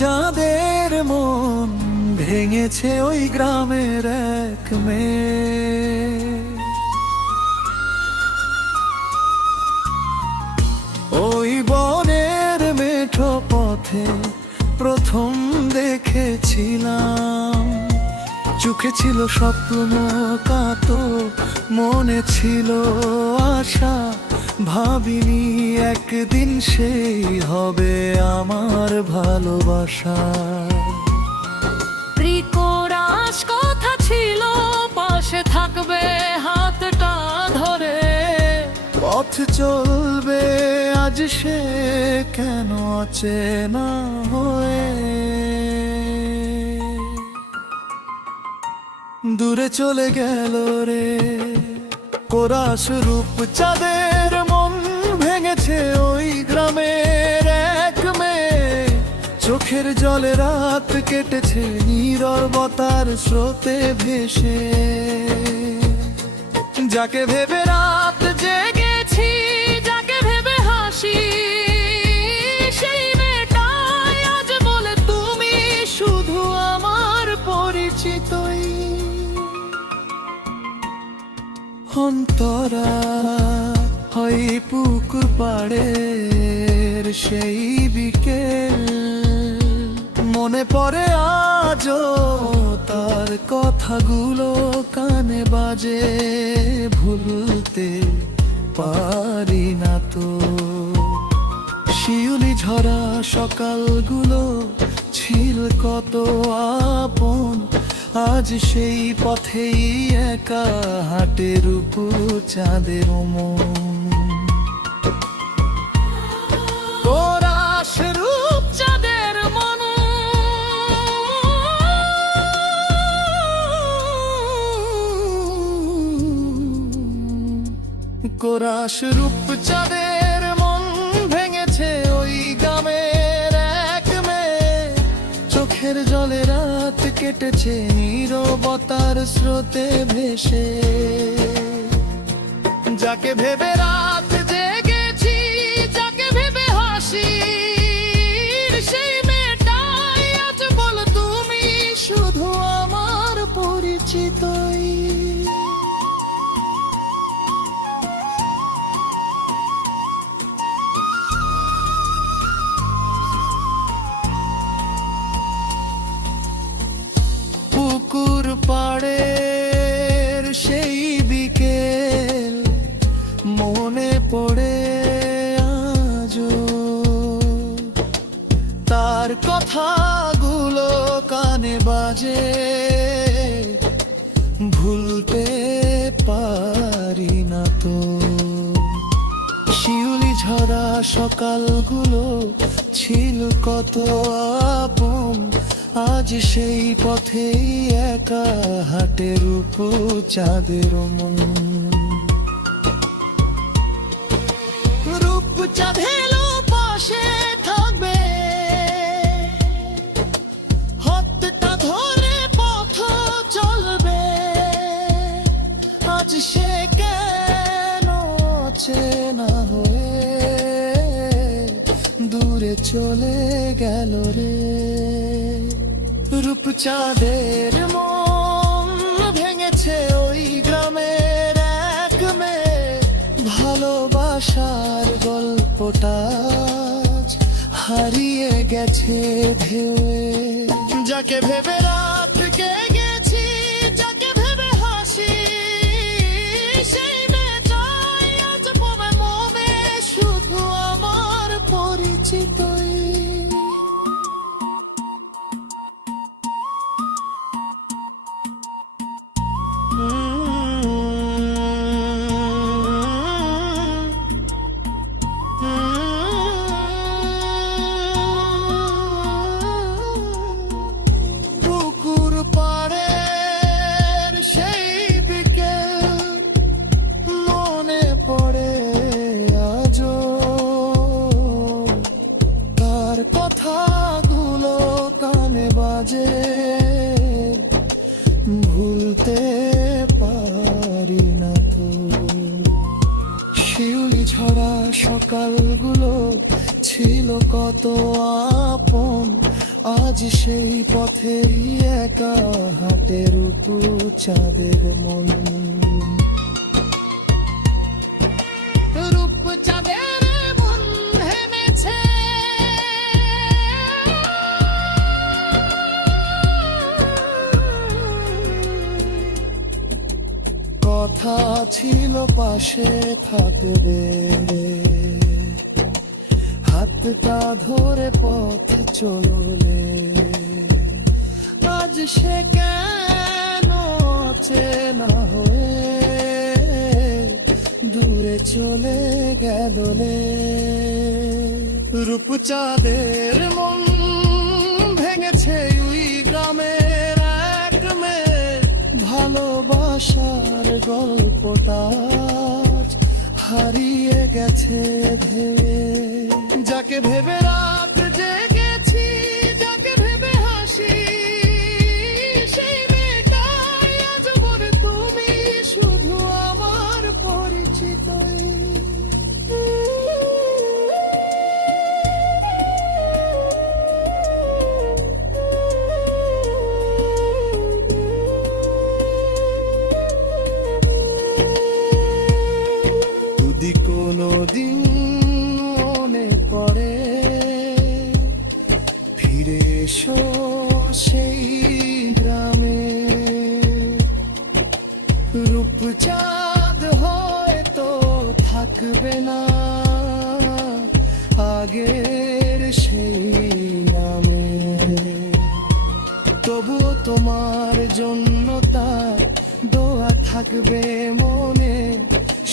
চাঁদের মন ভেঙেছে ওই গ্রামের এক মেয়ে। ওই বনের মেঠো পথে প্রথম দেখেছিলাম, চোখে ছিল স্বপ্ন কাতো, মনে ছিল আশা। ভাবিনি একদিন সেই হবে আমার ভালোবাসা। প্রিকরাস কথা ছিল পাশে থাকবে হাতটা ধরে, পথ চলবে আজ সে কেন অচেনা হয়ে। দূরে চলে গেল রে কোরাস রূপ চাঁদের মন ভেঙেছে ওই গ্রামের এক মেয়ে। চোখের জলে রাত কেটেছে নীরবতার স্রোতে ভেসে। যাকে ভেবে রাত জেগেছি, যাকে ভেবে হাসি, সেই মেয়েটাই আজ বলে তুমি শুধু আমার পরিচিতই। অন্তরা হয় পুকুর পাড়ের সেই বিকেল, মনে পড়ে আজও তার কথাগুলো কানে বাজে। ভুলতে পারি না তো শিউলি ঝরা সকালগুলো ছিল কত আপন। আজ সেই পথেই একা হাটে রূপ চাঁদের মন। কোরাস রূপ চাঁদের মন, কোরাস রূপ চাঁদের মন ভেঙেছে ওই গ্রামের এক মেয়ে। চোখের জলে রাত কেটেছে নীরবতার স্রোতে ভেসে। যাকে ভেবে রাত জেগেছি, যাকে ভেবে হাসি, সেই মেয়েটাই আজ বল তুমি শুধু আমার পরিচিতই। পুকুর পাড়ের সেই বিকেল, মনে পড়ে আজও তার কথাগুলো কানে বাজে। ভুলতে পারি না তো শিউলি ঝরা সকালগুলো ছিল কত আপন। আজ সেই পথেই একা হাটে রূপ চাঁদের মন। রূপ চাঁদের পাশে থাকবে, হাতটা ধরে পথ চলবে। আজ সে কেন অচেনা হয়ে দূরে চলে গেল রে। রূপ চাঁদের মন ভেঙেছে ওই গ্রামের এক মেয়ে। ভালোবাসার গল্পটা হারিয়ে গেছে ঢেউয়ে। যাকে ভেবে রাত গেছি, যাকে ভেবে হাসি, সেই মেয়েটাই আজ পমে মনে শুধু আমার পরিচিতই। পুকুর পাড়ের সেই বিকেল, মনে পড়ে আজও তার কথাগুলো কানে বাজে। ভুলতে পারি না তো শিউলি ঝরা সকালগুলো ছিল কত আপন। আজ সেই পথেই একা হাটে রূপু চাঁদের মন। রূপচাঁদের মন হেমেছে, কথা ছিল পাশে থাকবে, হাতটা ধরে পথ চললে। আজ সে কেন চেনা হয়ে দূরে চলে গেলে। রূপচাঁদের মন ভেঙেছে ওই গ্রামের এক মেয়ে, ভালোবাসার গল্পটা হারিয়ে গেছে ধেয়ে। যাকে ভেবে রাত জেগেছি, যাকে ভেবে হাসি, সেই মেয়েটাই আজ বলে তুমি শুধু আমার পরিচিতই। যদি কোনোদিন মনে পড়ে ফিরে এসো সেই গ্রামে। রূপচাঁদ হয়তো থাকবে না আগের সেই নামে, তবুও তোমার জন্য তার দোয়া থাকবে মনে।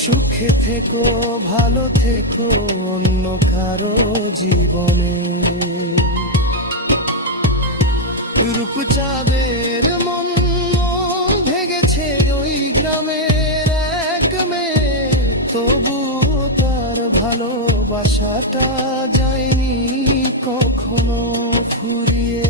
সুখে থেকো, ভালো থেকো অন্য কারো জীবনে। রূপচাঁদের মন ভেঙেছে ওই গ্রামের এক মেয়ে, তবু তার ভালোবাসাটা যায়নি কখনো ফুরিয়ে।